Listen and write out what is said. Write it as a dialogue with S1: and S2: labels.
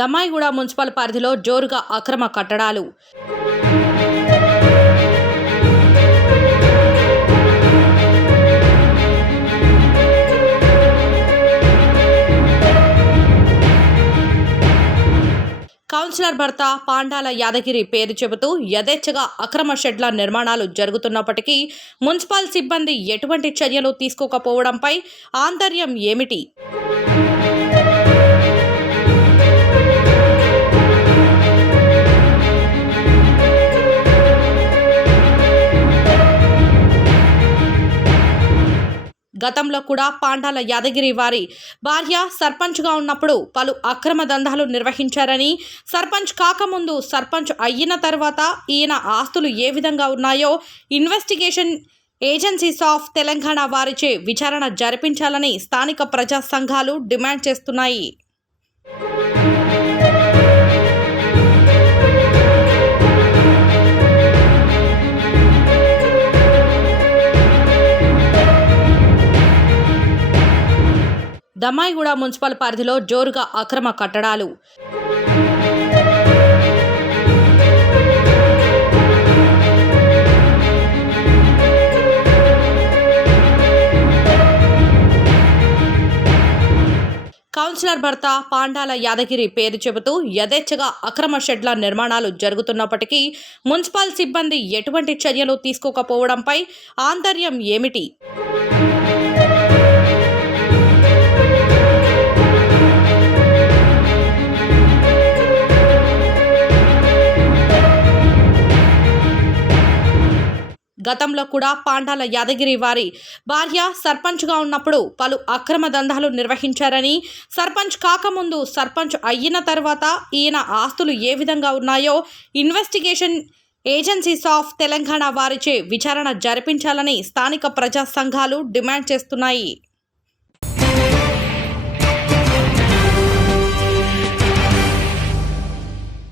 S1: Dammaiguda municipal పరిధిలో జోరుగా అక్రమ కట్టడాలు. కౌన్సిలర్ భర్త పాండాల యాదగిరి పేరు చెబుతూ యథేచ్ఛగా అక్రమ షెడ్ల నిర్మాణాలు జరుగుతున్నప్పటికీ మున్సిపల్ సిబ్బంది ఎటువంటి చర్యలు తీసుకోకపోవడంపై ఆంతర్యం ఏమిటి? గతంలో కూడా పాండాల యాదగిరి వారి భార్య సర్పంచ్గా ఉన్నప్పుడు పలు అక్రమ దందాలు నిర్వహించారని సర్పంచ్ కాకముందు సర్పంచ్ అయిన తర్వాత ఈయన ఆస్తులు ఏ విధంగా ఉన్నాయో ఇన్వెస్టిగేషన్ ఏజెన్సీస్ ఆఫ్ తెలంగాణ వారిచే విచారణ జరిపించాలని స్థానిక ప్రజా సంఘాలు డిమాండ్ చేస్తున్నాయి. దమ్మాయిగూడ మున్సిపల్ పరిధిలో జోరుగా అక్రమ కట్టడాలు. కౌన్సిలర్ భర్త పాండాల యాదగిరి పేరు చెబుతూ యథేచ్ఛగా అక్రమ షెడ్ల నిర్మాణాలు జరుగుతున్నప్పటికీ మున్సిపల్ సిబ్బంది ఎటువంటి చర్యలు తీసుకోకపోవడంపై ఆంతర్యం ఏమిటి? గతంలో కూడా పాండాల యాదగిరి వారి భార్య సర్పంచ్గా ఉన్నప్పుడు పలు అక్రమ దందాలు నిర్వహించారని సర్పంచ్ కాకముందు సర్పంచ్ అయిన తర్వాత ఈయన ఆస్తులు ఏ విధంగా ఉన్నాయో ఇన్వెస్టిగేషన్ ఏజెన్సీస్ ఆఫ్ తెలంగాణ వారిచే విచారణ జరిపించాలని స్థానిక ప్రజా సంఘాలు డిమాండ్ చేస్తున్నాయి.